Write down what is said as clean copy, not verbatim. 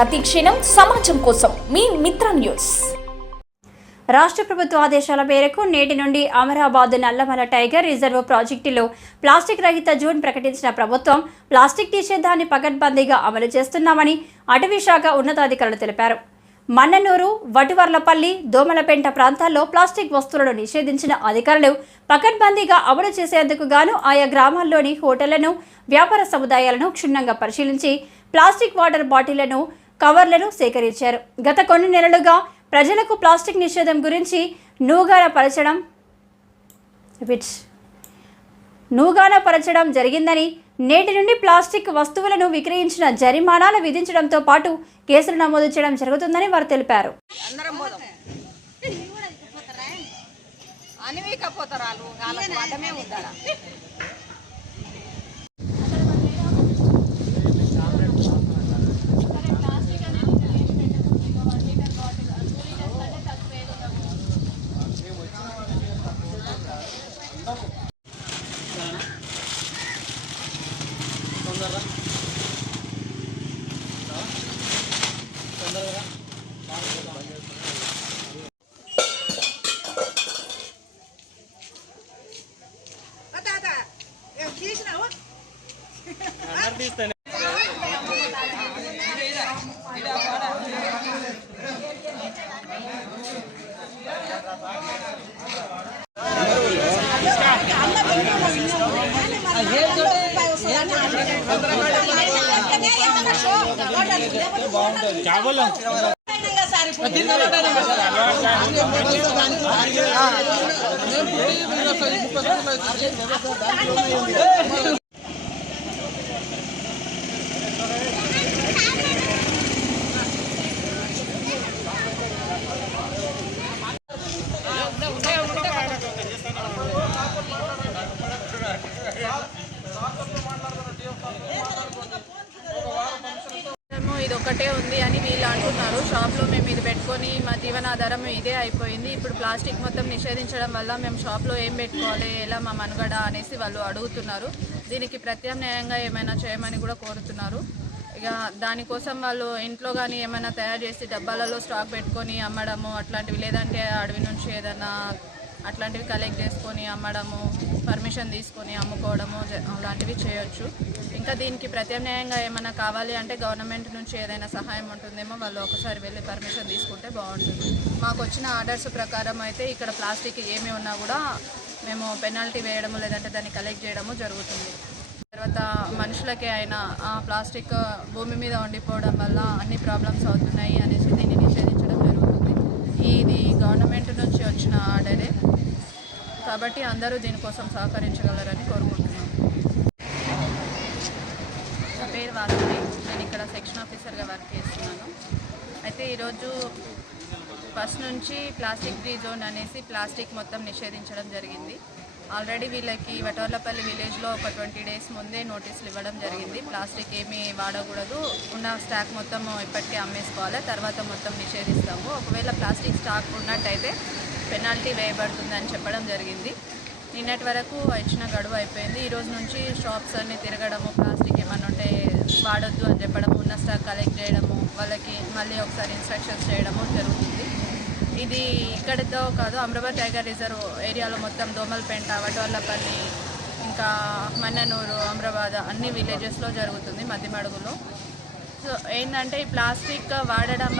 ప్రతి క్షణం సమాజం కోసం మీ మిత్ర న్యూస్. రాష్ట్ర ప్రభుత్వ ఆదేశాల మేరకు నేటి నుండి అమరాబాద్ నల్లమల టైగర్ రిజర్వ్ ప్రాజెక్టులో ప్లాస్టిక్ రహిత జోన్ ప్రకటించిన ప్రభుత్వం ప్లాస్టిక్ నిషేధాన్ని పకడ్బందీగా అమలు చేస్తున్నామని అటవీ శాఖ ఉన్నతాధికారులు తెలిపారు. మన్ననూరు, వటువర్లపల్లి, దోమలపెంట ప్రాంతాల్లో ప్లాస్టిక్ వస్తువులను నిషేధించిన అధికారులు పకడ్బందీగా అమలు చేసేందుకు గాను ఆయా గ్రామాల్లోని హోటళ్లను, వ్యాపార సముదాయాలను క్షుణ్ణంగా పరిశీలించి ప్లాస్టిక్ వాటర్ బాటిళ్లను, కవర్లను సేకరించారు. గత కొన్ని నెలలుగా ప్రజలకు ప్లాస్టిక్ నిషేధం గురించి నూగానపరచడం జరిగిందని, నేటి నుండి ప్లాస్టిక్ వస్తువులను విక్రయించిన జరిమానాలు విధించడంతో పాటు కేసులు నమోదు చేయడం జరుగుతుందని వారు తెలిపారు. ఇది ఒకటే ఉంది అని వీళ్ళు అంటున్నారు. షాప్లో మేము ఇది పెట్టుకొని మా జీవనాధారం ఇదే అయిపోయింది. ఇప్పుడు ప్లాస్టిక్ మొత్తం నిషేధించడం వల్ల మేము షాప్లో ఏం పెట్టుకోవాలి, ఎలా మా మనుగడ అనేసి వాళ్ళు అడుగుతున్నారు. దీనికి ప్రత్యామ్నాయంగా ఏమైనా చేయమని కూడా కోరుతున్నారు. ఇక దానికోసం వాళ్ళు ఇంట్లో కానీ ఏమైనా తయారు చేసి డబ్బాలలో స్టాక్ పెట్టుకొని అమ్మడము అట్లాంటివి, లేదంటే అడవి నుంచి ఏదైనా అట్లాంటివి కలెక్ట్ చేసుకొని అమ్మడము, పర్మిషన్ తీసుకొని అమ్ముకోవడము అలాంటివి చేయొచ్చు. ఇంకా దీనికి ప్రత్యామ్నాయంగా ఏమైనా కావాలి అంటే గవర్నమెంట్ నుంచి ఏదైనా సహాయం ఉంటుందేమో, వాళ్ళు ఒకసారి వెళ్ళి పర్మిషన్ తీసుకుంటే బాగుంటుంది. మాకు వచ్చిన ఆర్డర్స్ ప్రకారం అయితే ఇక్కడ ప్లాస్టిక్ ఏమి ఉన్నా కూడా మేము పెనాల్టీ వేయడము, లేదంటే దాన్ని కలెక్ట్ చేయడము జరుగుతుంది. తర్వాత మనుషులకే అయినా ప్లాస్టిక్ భూమి మీద ఉండిపోవడం వల్ల అన్ని ప్రాబ్లమ్స్ అవుతున్నాయి అనేసి దీన్ని నిషేధించడం జరుగుతుంది. ఇది గవర్నమెంట్ నుంచి వచ్చిన ఆర్డరే కాబట్టి అందరూ దీనికోసం సహకరించగలరని కోరుకుంటున్నాను. నా పేరు వాసవి, నేను ఇక్కడ సెక్షన్ ఆఫీసర్గా వర్క్ చేస్తున్నాను. అయితే ఈరోజు ఫస్ట్ నుంచి ప్లాస్టిక్ ఫ్రీ జోన్ అనేసి ప్లాస్టిక్ మొత్తం నిషేధించడం జరిగింది. ఆల్రెడీ వీళ్ళకి వటవర్లపల్లి విలేజ్లో ఒక 20 days ముందే నోటీసులు ఇవ్వడం జరిగింది. ప్లాస్టిక్ ఏమీ వాడకూడదు, ఉన్న స్టాక్ మొత్తం ఇప్పటికే అమ్మేసుకోవాలి, తర్వాత మొత్తం నిషేధిస్తాము. ఒకవేళ ప్లాస్టిక్ స్టాక్ ఉన్నట్టయితే పెనాల్టీ వేయబడుతుందని చెప్పడం జరిగింది. నిన్నటి వరకు ఇచ్చిన గడువు అయిపోయింది. ఈరోజు నుంచి షాప్స్ అన్నీ తిరగడము, ప్లాస్టిక్ ఏమన్నా ఉంటే వాడొద్దు అని చెప్పడము, ఉన్న స్టాక్ కలెక్ట్ చేయడము, వాళ్ళకి మళ్ళీ ఒకసారి ఇన్స్ట్రక్షన్స్ చేయడము జరుగుతుంది. ఇది ఇక్కడితో కాదు, అమరాబాద్ టైగర్ రిజర్వ్ ఏరియాలో మొత్తం దోమలపెంట, వటవర్లపల్లి, ఇంకా మన్ననూరు, అమరాబాద్ అన్ని విలేజెస్లో జరుగుతుంది, మధ్యమడుగులో. సో ఏంటంటే ఈ ప్లాస్టిక్ వాడడం